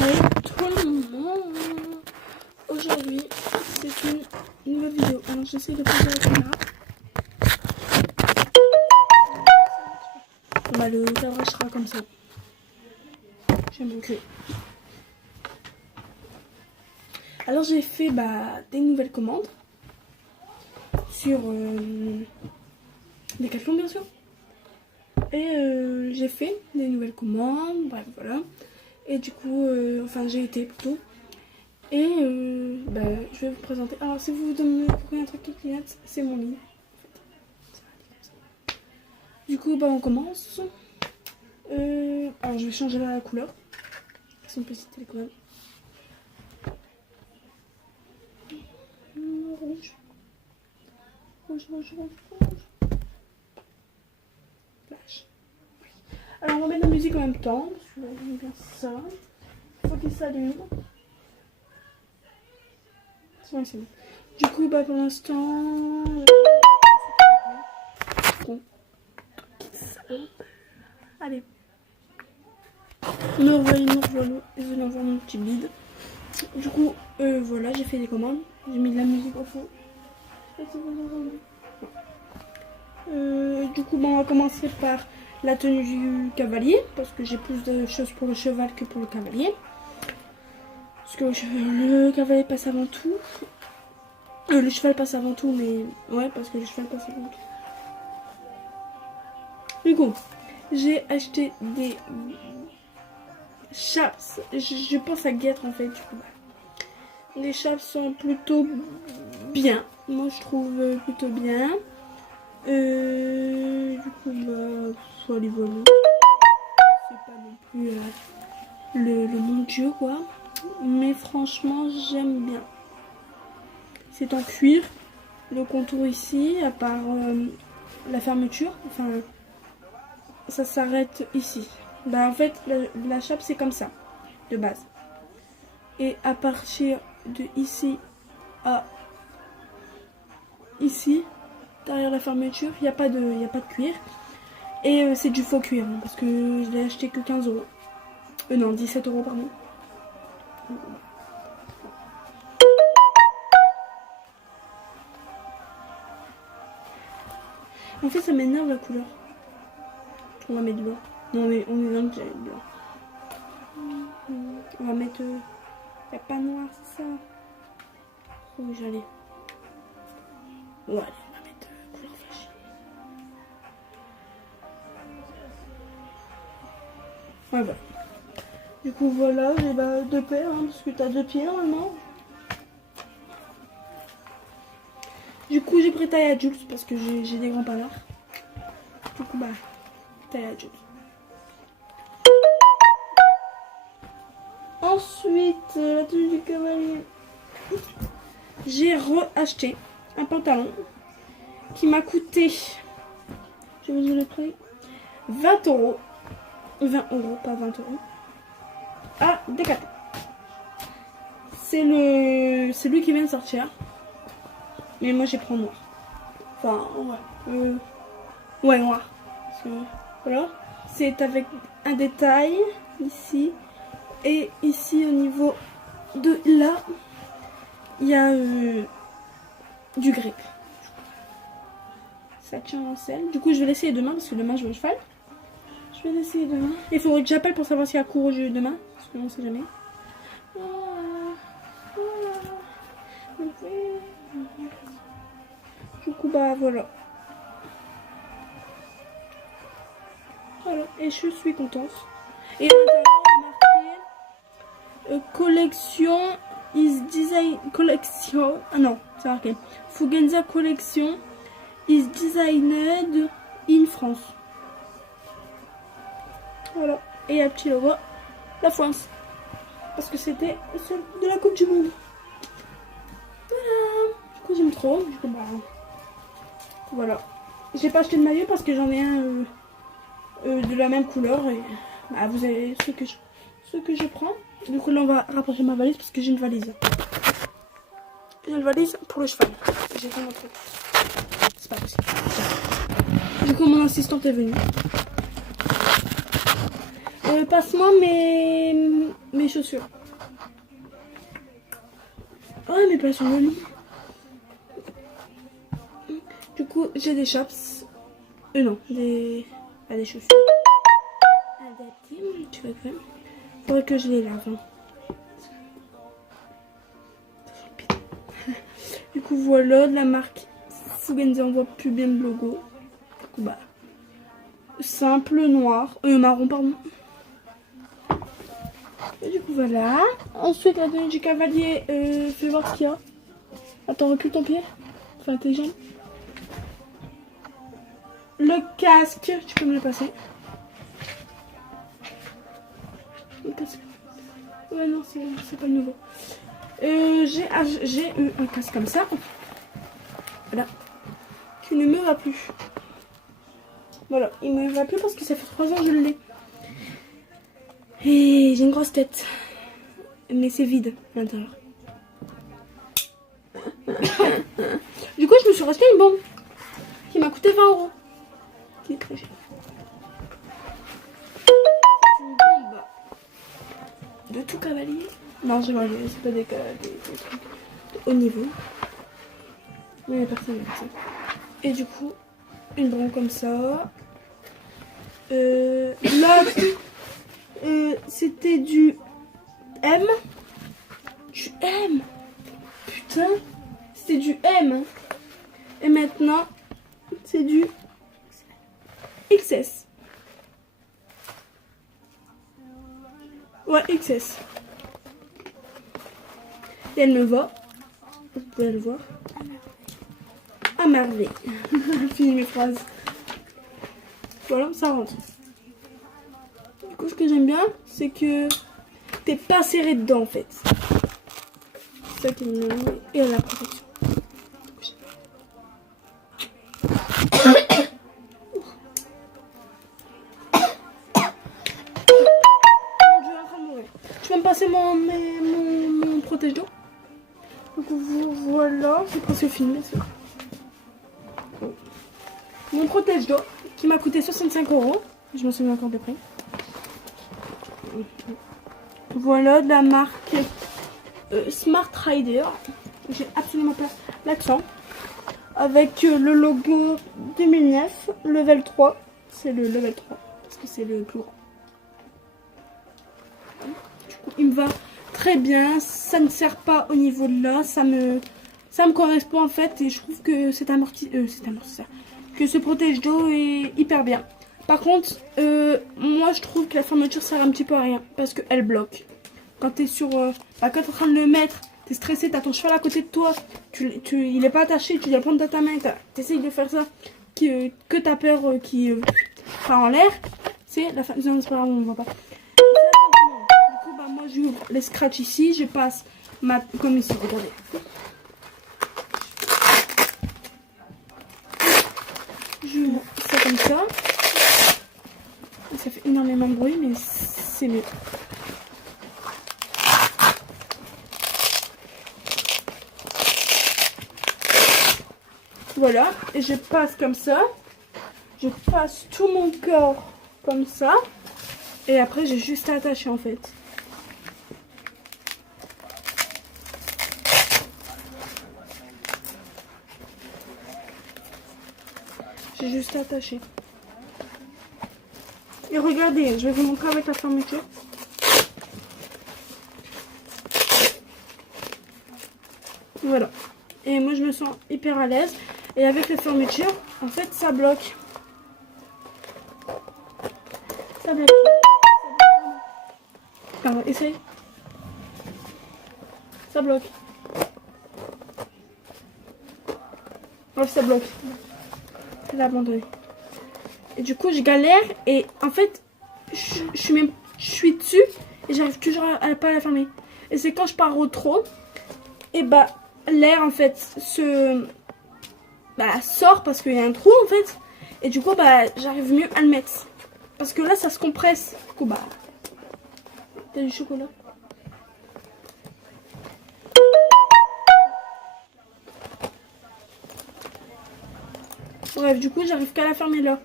Oui, tout le monde. Aujourd'hui, c'est une nouvelle vidéo. Alors, j'essaie de poser la caméra. Bah, le cadrage sera comme ça. J'aime beaucoup. Alors, j'ai fait des nouvelles commandes sur Decathlon, bien sûr. Et j'ai fait des nouvelles commandes, bref, voilà. Et du coup, j'ai été plutôt. Et je vais vous présenter. Alors, si vous vous demandez pourquoi il y a un truc qui clignote, c'est mon lit. Du coup, on commence. Alors, je vais changer la couleur. C'est une petite télécommande. Rouge. Rouge, rouge, rouge, rouge. Flash. Alors, on va mettre la musique en même temps. Parce que j'aime bien ça. Il faut qu'il s'allume. C'est bon. Du coup, pour l'instant. Bon. Allez. Nous revoilà. Je l'envoie mon petit bide. Du coup, voilà, j'ai fait des commandes. J'ai mis de la musique au fond. Du coup, on va commencer par la tenue du cavalier. Parce que j'ai plus de choses pour le cheval que pour le cavalier. Parce que le cavalier passe avant tout. Le cheval passe avant tout, mais ouais, parce que le cheval passe avant tout. Du coup, j'ai acheté des chaps. Je pense à Guêtre en fait. Du coup, les chaps sont plutôt bien. Moi, je trouve plutôt bien. Du coup, soit les voilà. C'est pas non plus le mon Dieu, quoi. Mais franchement, j'aime bien. C'est en cuir. Le contour ici, à part la fermeture, ça s'arrête ici. En fait, la chape, c'est comme ça, de base. Et à partir de ici à ici, derrière la fermeture, il n'y a pas de cuir. Et c'est du faux cuir, hein, parce que je l'ai acheté que 15 euros. Non, 17 euros, pardon. En fait, ça m'énerve la couleur. On va mettre blanc. Non, mais on est dans le blanc. On va mettre... y a pas noir, c'est ça. Rouge, allez. Ouais, allez, on va mettre couleur flashy. Ouais, voilà. Du coup, voilà, j'ai deux paires, hein, parce que t'as deux pieds normalement. Du coup, j'ai pris taille adulte parce que j'ai des grands palmards. Du coup, taille adulte. Ensuite, la tenue du cavalier. J'ai re-acheté un pantalon qui m'a coûté, je vais vous dire le prix, 20 euros. 20 euros, pas 20 euros. Ah, Decathlon. C'est lui qui vient de sortir. Mais moi j'ai pris noir. Enfin, ouais. Ouais, noir. Parce que, voilà. C'est avec un détail ici. Et ici au niveau de là, il y a du grip. Ça tient en selle. Du coup, je vais l'essayer demain parce que demain je vais au cheval. Je vais l'essayer demain. Il faudrait que j'appelle pour savoir s'il y a cours au jeu demain. Parce que on sait jamais. Du coup, voilà. Voilà. Et je suis contente. Et à l'intérieur, on a marqué collection is design. Collection. Ah non, c'est marqué. Fugenza collection is designed in France. Voilà. Et un petit logo, la France. Parce que c'était celle de la Coupe du Monde. Voilà. Du coup, j'aime trop. Du coup, voilà. J'ai pas acheté de maillot parce que j'en ai un de la même couleur. Et vous avez ce que je prends. Du coup, là, on va rapprocher ma valise parce que j'ai une valise. J'ai une valise pour le cheval. J'ai fait mon truc. C'est pas possible. Du coup, mon assistante est venue. Passe-moi mes chaussures. Oh, mais pas sur le lit. Du coup, j'ai des chaps. Non, des chaussures. Adaptées, tu vois quand même. Faudrait que je les lave. Hein. Du coup, voilà, de la marque Fugenza, on voit plus bien le logo. Du coup, bah, simple, noir, marron, pardon. Et du coup, voilà. Ensuite, la tenue du cavalier, fais voir ce qu'il y a. Attends, recule ton pied. Enfin, tes jambes. Le casque, tu peux me le passer. Le casque. Ouais, non, c'est pas nouveau. J'ai eu un casque comme ça. Voilà. Qui ne me va plus. Voilà, il ne me va plus parce que ça fait 3 ans que je l'ai. Et j'ai une grosse tête. Mais c'est vide à l'intérieur. Du coup, je me suis racheté une bombe. Qui m'a coûté 20 €. Qui est très cher. Une bombe de tout cavalier. Non, je vois, c'est pas des trucs de haut niveau. Mais il n'y a personne avec ça. Et du coup, une bombe comme ça. Là, c'était du M. Du M. Putain, c'était du M. Et maintenant, c'est du XS. Ouais, XS. Et elle me va. Vous pouvez le voir. À merveille. Fini mes phrases. Voilà, ça rentre. Du coup, ce que j'aime bien, c'est que t'es pas serré dedans en fait. C'est ça qui me met. Et à la protection. Tu vas me passer mon protège d'eau. Donc voilà, c'est presque fini. Mon protège d'eau qui m'a coûté 65 €. Je me souviens encore des prix. Voilà de la marque Smart Rider. J'ai absolument pas l'accent. Avec le logo 2009, level 3. C'est le level 3 parce que c'est le plus grand. Du coup, il me va très bien. Ça ne sert pas au niveau de là. Ça me correspond en fait. Et je trouve que cet amortisseur, que ce protège d'eau est hyper bien. Par contre, moi je trouve que la fermeture sert un petit peu à rien parce qu'elle bloque. Quand tu es sur, quand tu es en train de le mettre, tu es stressé, tu as ton cheval à côté de toi, il n'est pas attaché, tu dois le prendre dans ta main, tu essayes de faire ça, que tu as peur qu'il part en l'air. C'est la fin. Non, c'est pas grave, on ne voit pas. Du coup, bah, moi j'ouvre les scratchs ici, je passe comme ici, regardez. J'ouvre ça comme ça. Ça fait énormément de bruit, mais c'est mieux. Voilà, et je passe comme ça. Je passe tout mon corps comme ça. Et après, j'ai juste à attacher en fait. J'ai juste à attacher. Et regardez, je vais vous montrer avec la fermeture. Voilà. Et moi, je me sens hyper à l'aise. Et avec la fermeture, en fait, ça bloque. Ça bloque. Alors, essaye. Ça bloque. Ouais, ça bloque. Je l'ai abandonné. Et du coup, je galère. Et en fait, je suis dessus. Et j'arrive toujours à pas la fermer. Et c'est quand je pars au trop. Et bah, l'air, en fait, sort parce qu'il y a un trou, en fait. Et du coup, bah, j'arrive mieux à le mettre. Parce que là, ça se compresse. Du coup, bah, t'as du chocolat. Bref, du coup, j'arrive qu'à la fermer là.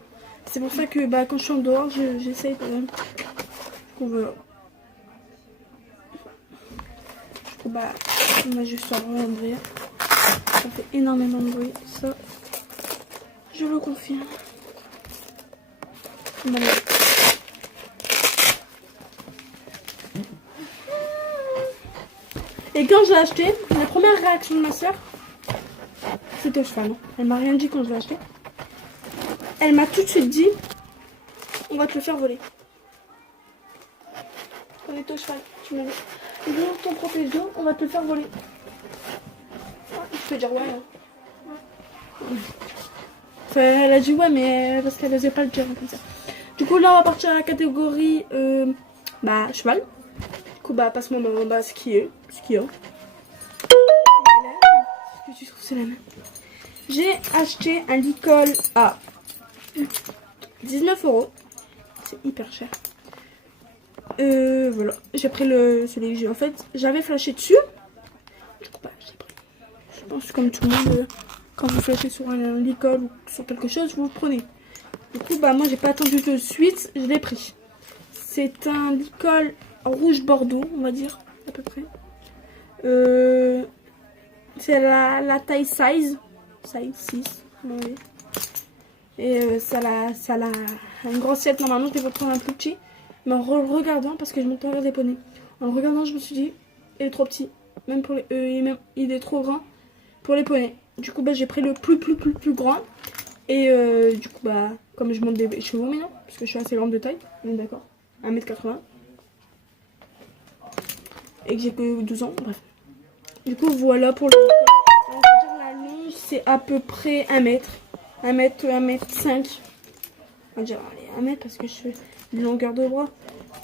C'est pour ça que bah, quand je suis en dehors, j'essaye de... coup, voilà. Du coup, bah, on a juste à ouvrir. Ça fait énormément de bruit, ça, je le confirme. Voilà. Et quand je l'ai acheté, la première réaction de ma soeur, c'était au cheval. Elle m'a rien dit quand je l'ai acheté. Elle m'a tout de suite dit, on va te le faire voler. On est au cheval, tu me dis, ouvre ton protège-dos, on va te le faire voler. Je peux dire ouais. Enfin, elle a dit ouais, mais parce qu'elle n'osait pas le dire comme ça. Du coup, là, on va partir à la catégorie bah, cheval. Du coup, bah, passe-moi bah, ce qui est. Qu'est-ce que tu trouves c'est la même. J'ai acheté un licol à 19 €. C'est hyper cher. Voilà. J'ai pris celui que j'ai. En fait, j'avais flashé dessus. Du coup, bah, j'ai pris. Je pense comme tout le monde, quand vous flashez sur un licol ou sur quelque chose, vous le prenez. Du coup, bah, moi, j'ai pas attendu de suite. Je l'ai pris. C'est un licol rouge bordeaux, on va dire, à peu près. C'est la taille size 6. Oui. Et ça a une grossette. Normalement, je devrais prendre un plus petit. Mais en le regardant, parce que je m'entends vers des poneys, en le regardant, je me suis dit, il est trop petit. Même pour les, il est trop grand pour les poneys. Du coup, bah, j'ai pris le plus grand. Et du coup, bah, comme je monte des chevaux maintenant, parce que je suis assez grande de taille, on est d'accord, 1m80. Et que j'ai que 12 ans, bref. Du coup, voilà pour le... On va dire la longe, c'est à peu près 1 mètre. 1 mètre, 1 mètre 5. On va dire, allez, 1 mètre parce que je fais une longueur de bras.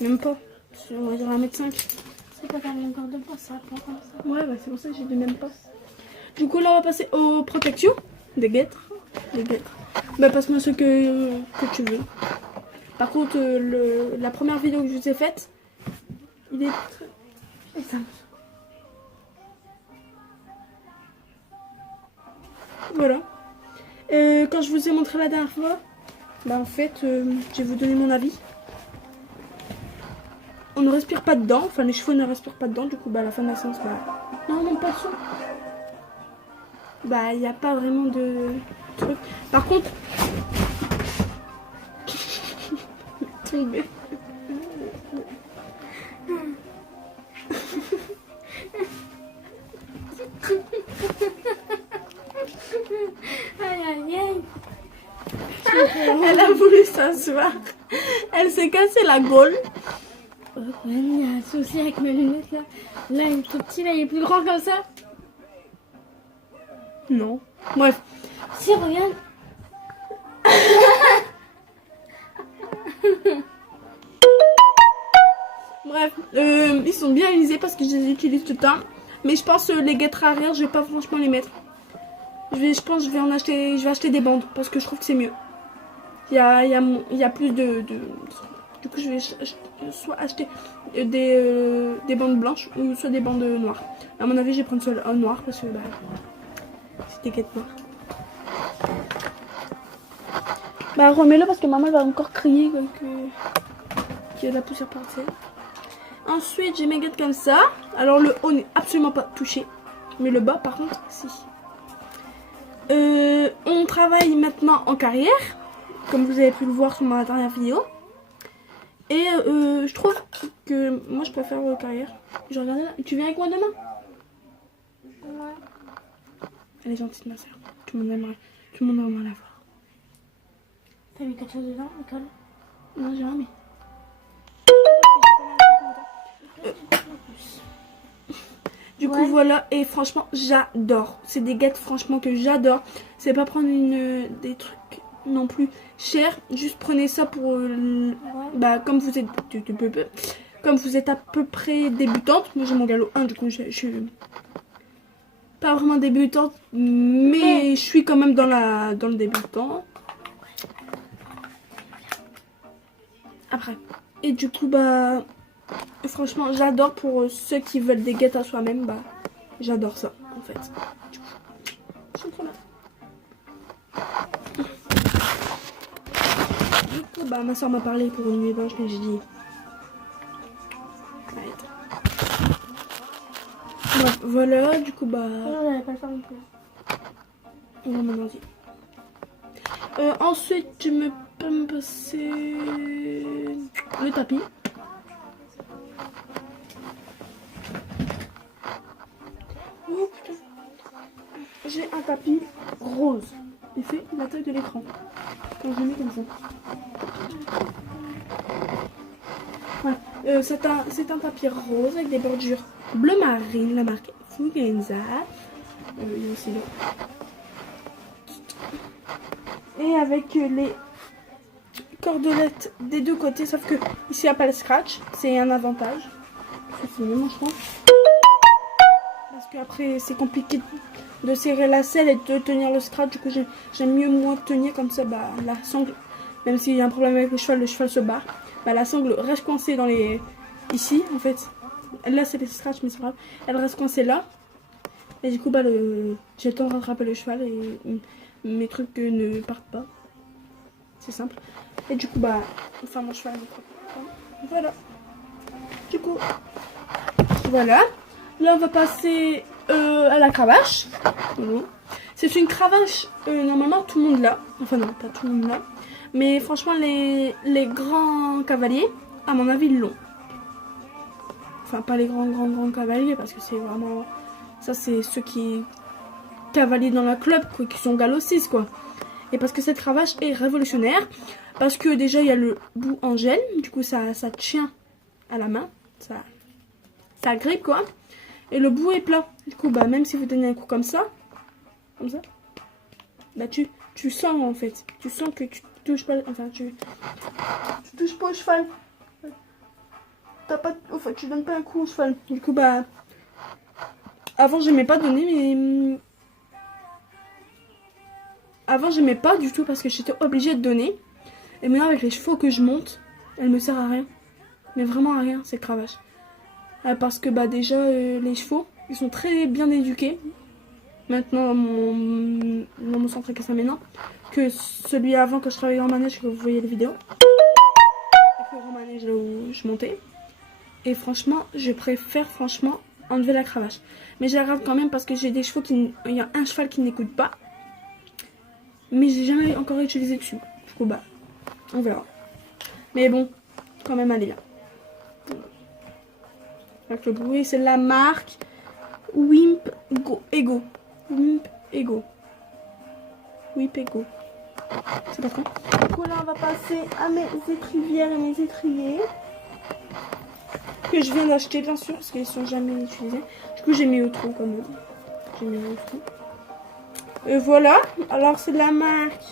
Même pas. On va dire 1 mètre 5. C'est pas ta longueur de bras, ça prend comme ça. Ouais, bah c'est pour ça que j'ai dit même pas. Du coup, là, on va passer aux protections. Des guêtres. Des guêtres. Bah, passe-moi ce que tu veux. Par contre, la première vidéo que je vous ai faite, il est très simple. Voilà. Quand je vous ai montré la dernière fois, bah en fait, je vais vous donner mon avis. On ne respire pas dedans, enfin les chevaux ne respirent pas dedans, du coup bah à la fin de la séance, bah non, même pas de son. Bah il n'y a pas vraiment de truc. Par contre, tombé. Aïe aïe aïe. Elle a voulu s'asseoir. Elle s'est cassé la gaule. Oh, ouais, il y a un souci avec mes lunettes là. Là, il est tout petit, là, il est plus grand comme ça. Non. Bref. Si, regarde. Bref. Ils sont bien amusés parce que je les utilise tout le temps. Mais je pense que les guêtres arrière, je vais pas franchement les mettre. Je pense que je vais acheter des bandes parce que je trouve que c'est mieux. Il y a plus de... Du coup, je vais soit acheter des bandes blanches ou soit des bandes noires. À mon avis, je vais prendre celle noire parce que bah, c'est des guêtres noires. Bah, remets-le parce que maman va encore crier qu'il y a de la poussière par terre. Ensuite, j'ai mes guêtres comme ça. Alors, le haut n'est absolument pas touché. Mais le bas, par contre, si. On travaille maintenant en carrière. Comme vous avez pu le voir sur ma dernière vidéo. Et je trouve que moi je préfère carrière. Je regarde là. Tu viens avec moi demain? Ouais. Elle est gentille ma soeur. Tout le monde aimerait la voir. T'as mis quelque chose dedans, Nicole? Non, j'ai rien mis. Du coup voilà, et franchement j'adore. C'est des guêtres franchement que j'adore. C'est pas prendre des trucs non plus chers. Juste prenez ça pour bah comme vous êtes à peu près débutante. Moi j'ai mon galop 1, du coup je suis pas vraiment débutante, mais je suis quand même dans le débutant. Après. Et du coup bah franchement j'adore pour ceux qui veulent des guêtres à soi-même, bah j'adore ça en fait. Du coup, je suis trop là. Du coup bah ma soeur m'a parlé pour une nuit blanche, mais j'ai dit Voilà, du coup, bah... Non, on n'avait pas le temps non plus. On va m'en dire. Ensuite, je me peux me passer le tapis. Oh putain. J'ai un tapis rose. Il fait la taille de l'écran. Quand je le mets comme ça. Voilà. C'est un tapis rose avec des bordures bleu marine, la marque Fugenza. Il y a aussi le... Et avec les cordelettes des deux côtés, sauf que ici il n'y a pas le scratch, c'est un avantage. C'est vraiment, je pense. Parce qu'après c'est compliqué de serrer la selle et de tenir le scratch, du coup j'aime mieux moi tenir comme ça, bah la sangle, même s'il y a un problème avec le cheval se barre, bah la sangle reste coincée dans les... ici en fait. Là c'est les scratch mais c'est pas grave, elle reste coincée là. Et du coup bah j'ai le temps de rattraper le cheval et mes trucs ne partent pas. C'est simple. Et du coup bah enfin mon cheval voilà. Du coup voilà. Là on va passer à la cravache. Voilà. C'est une cravache normalement tout le monde l'a. Enfin non pas tout le monde l'a. Mais franchement les grands cavaliers à mon avis ils l'ont. Enfin pas les grands cavaliers parce que c'est vraiment... Ça c'est ceux qui cavaliers dans la club quoi, qui sont galop 6 quoi. Et parce que cette cravache est révolutionnaire. Parce que déjà il y a le bout en gel. Du coup ça tient à la main. Ça grippe quoi. Et le bout est plat. Du coup bah même si vous tenez un coup comme ça. Bah tu sens en fait. Tu sens que tu touches pas. Enfin tu touches pas au cheval. Enfin tu donnes pas un coup au cheval. Du coup bah. Avant j'aimais pas donner mais. Avant j'aimais pas du tout parce que j'étais obligée de donner. Et maintenant avec les chevaux que je monte, elle me sert à rien. Mais vraiment à rien cette cravache. Parce que bah déjà les chevaux, ils sont très bien éduqués. Maintenant dans mon centre que ça maintenant. Que celui avant quand je travaillais en manège, que vous voyez les vidéos. Avec le grand manège là où je montais. Et franchement, je préfère franchement enlever la cravache. Mais je la garde quand même parce que j'ai des chevaux qui... Il y a un cheval qui n'écoute pas. Mais j'ai jamais encore utilisé dessus. Du coup bah, on verra. Mais bon, quand même elle est bien. Avec le bruit, c'est la marque Wimp Ego. Wimp Ego. Wimp Ego. C'est pas trop. Du coup là on va passer à mes étrivières et mes étriers. Que je viens d'acheter bien sûr parce qu'ils sont jamais utilisés. Du coup j'ai mis au trou comme eux. J'ai mis au trou. Et voilà. Alors c'est la marque.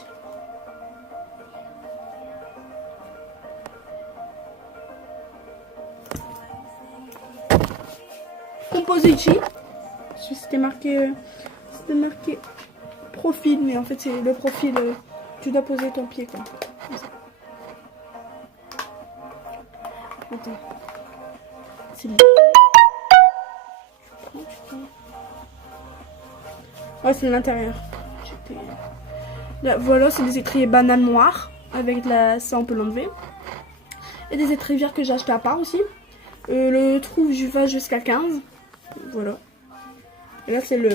Compositi. C'était marqué profil, mais en fait c'est le profil. Tu dois poser ton pied quoi. Comme ça. Attends. C'est bien. Ouais, c'est l'intérieur. Là, voilà, c'est des étriers banane noirs. Avec de la... ça, on peut l'enlever. Et des étrivières que j'ai acheté à part aussi. Le trou va jusqu'à 15. Voilà. Et là, c'est le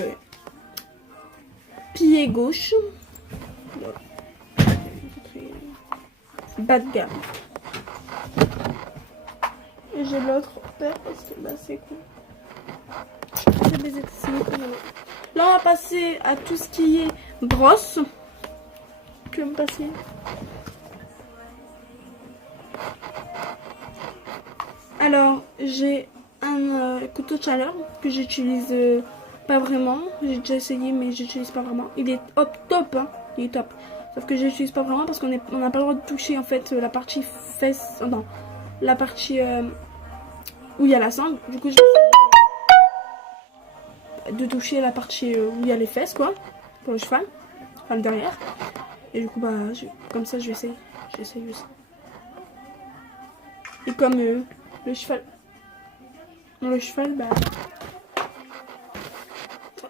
pied gauche. Bas de gamme. Et j'ai l'autre paire parce que bah, c'est cool. Là, on va passer à tout ce qui est brosse. Tu veux me passer? Alors, j'ai un couteau de chaleur que j'utilise pas vraiment. J'ai déjà essayé, mais j'utilise pas vraiment. Il est top, hein. Il est top. Sauf que j'utilise pas vraiment parce qu'on n'a pas le droit de toucher en fait la partie fesse. Non, la partie où il y a la sangle. Du coup, je de toucher la partie où il y a les fesses quoi, pour le cheval, enfin le derrière. Et du coup bah comme ça j'essaye aussi. Et comme le cheval bah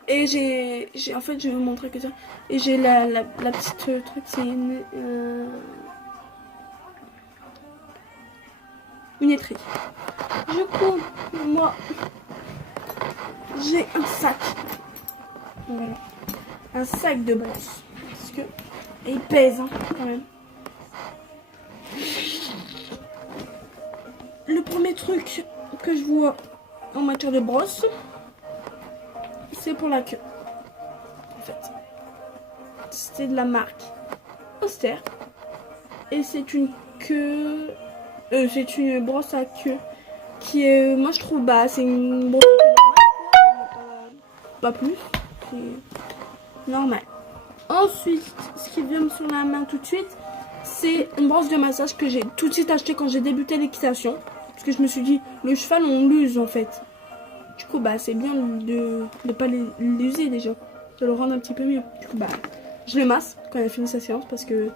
et j'ai en fait je vais vous montrer que ça. Et j'ai la petite truc, c'est une étrie. Du coup moi j'ai un sac. Voilà. Un sac de brosse. Parce que et il pèse hein, quand même. Le premier truc que je vois en matière de brosse, c'est pour la queue. En fait, c'est de la marque Oster. Et c'est une queue. C'est une brosse à queue qui est. Moi je trouve bah c'est une brosse à queue normale. Pas plus. C'est normal. Ensuite, ce qui vient sur la main tout de suite, c'est une brosse de massage que j'ai tout de suite acheté quand j'ai débuté l'équitation. Parce que je me suis dit, le cheval on l'use en fait. Du coup bah c'est bien de ne pas l'user déjà. De le rendre un petit peu mieux. Du coup bah je le masse quand il a fini sa séance parce que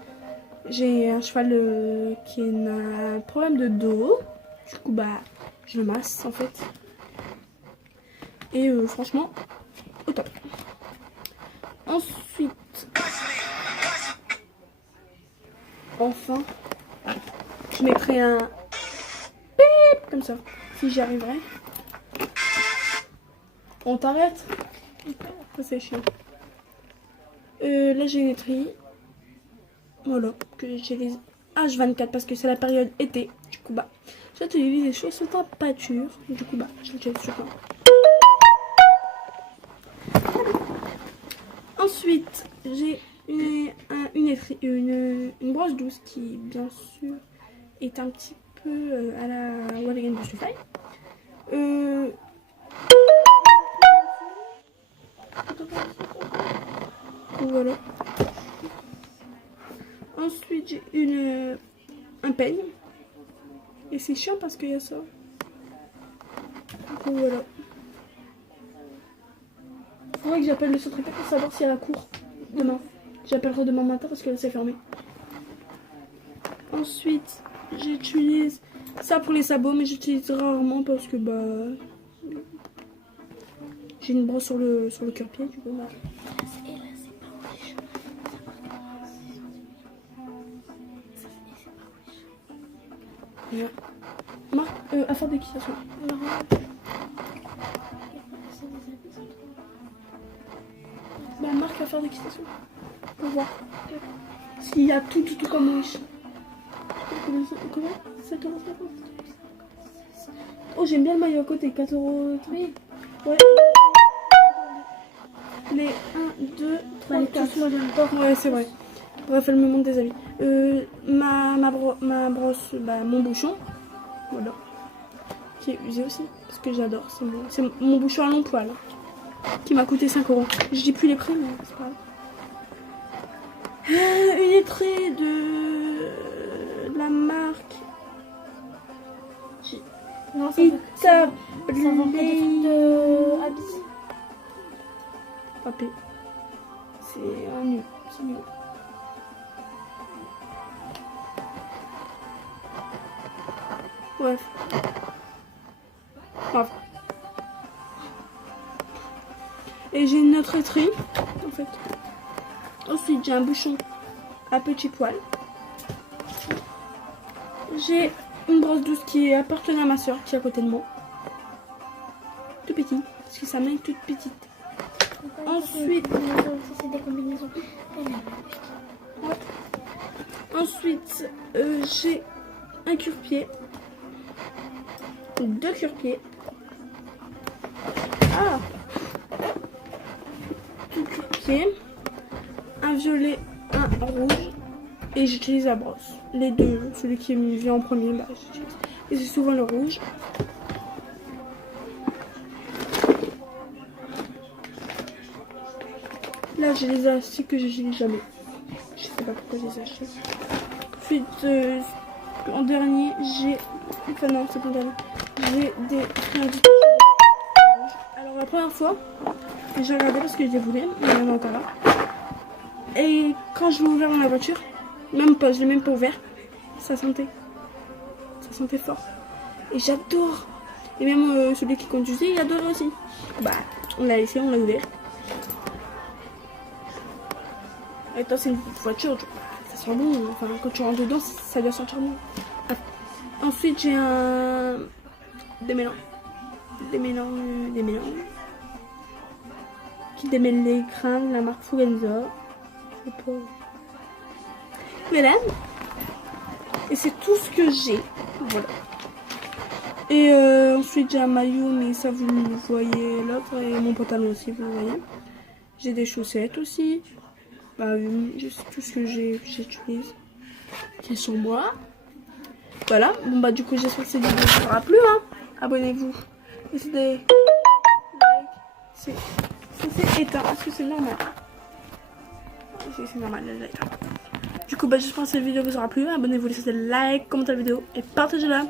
j'ai un cheval qui a un problème de dos. Du coup bah je le masse en fait. Et franchement, au top. Ensuite, enfin, je mettrai un pip comme ça, si j'y arriverai. On t'arrête. Ça c'est chiant. Là j'ai les tris. Voilà, que j'ai les H24 parce que c'est la période été. Du coup bah, j'utilise les choses sur ta pâture. Du coup bah, je l'utilise sur toi. Ensuite, j'ai une brosse douce qui, bien sûr, est un petit peu à la Walligan de Stufai. Voilà. Ensuite, j'ai un peigne. Et c'est chiant parce qu'il y a ça. Donc voilà. Faudrait que j'appelle le centre pour savoir si elle a cours demain. J'appellerai demain matin parce que c'est fermé. Ensuite, j'utilise ça pour les sabots, mais j'utilise rarement parce que bah j'ai une brosse sur le cœur-pied. Du coup, bah. Voilà. Marque affaire d'équitation. Bah, marque affaire d'équitation. Pour voir. S'il y a tout comme wish. Comment 7,50 €. Oh, j'aime bien le maillot à côté. 4 €. Oui. Ouais. Les 1, 2, 3, 4. Ouais, c'est vrai. Bref, elle me montre des avis. Ma brosse, bah, mon bouchon. Voilà. Qui est usé aussi. Parce que j'adore. C'est mon bouchon à long poil. Qui m'a coûté 5 €. Je dis plus les prix, mais c'est pas grave. Une étrie de la marque. Non, ça va pas des trucs de habits. Papé. C'est un nul. C'est nul. Bref. Bref. Et j'ai une autre étrie, en fait. Ensuite, j'ai un bouchon à petit poil. J'ai une brosse douce qui appartenait à ma soeur, qui est à côté de moi. Tout petit, parce que sa main est toute petite. Ensuite, c'est des combinaisons. Ouais. Ensuite, j'ai un cure-pied. 2 cure-pieds. Ah! 2 cure-pieds. Un violet, un rouge. Et j'utilise la brosse. Les deux. Celui qui me vient en premier, bah, j'utilise. Et c'est souvent le rouge. Là, j'ai les élastiques que j'utilise jamais. Je sais pas pourquoi je les ai achetés. Ensuite, en dernier, j'ai... Enfin non, c'est pas le dernier. J'ai des crayons de rouge. Alors la première fois, j'ai regardé parce que je les voulais, mais il y en a encore là. Et quand je l'ai ouvert dans la voiture, même pas, je l'ai même pas ouvert, ça sentait fort. Et j'adore. Et même celui qui conduisait, il adore aussi. Bah, on l'a laissé, on l'a ouvert. Et toi, c'est une voiture, ça sent bon. Enfin, quand tu rentres dedans, ça doit sentir bon. Ah. Ensuite, j'ai des mélanges. qui démêle les crins, la marque Fugenza. Je sais pas. Voilà. Et c'est tout ce que j'ai. Voilà. Et ensuite j'ai un maillot, mais ça vous le voyez l'autre. Et mon pantalon aussi, vous le voyez. J'ai des chaussettes aussi. Bah oui, c'est tout ce que j'utilise. Qui est sur moi. Voilà. Bon bah du coup j'espère que cette vidéo vous aura plu. Hein. Abonnez-vous. Laissez des likes. C'est éteint. Est-ce que c'est normal? C'est normal, là, éteint. Du coup, bah, j'espère que cette vidéo vous aura plu. Abonnez-vous, laissez des likes, commentez la vidéo et partagez-la.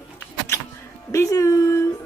Bisous!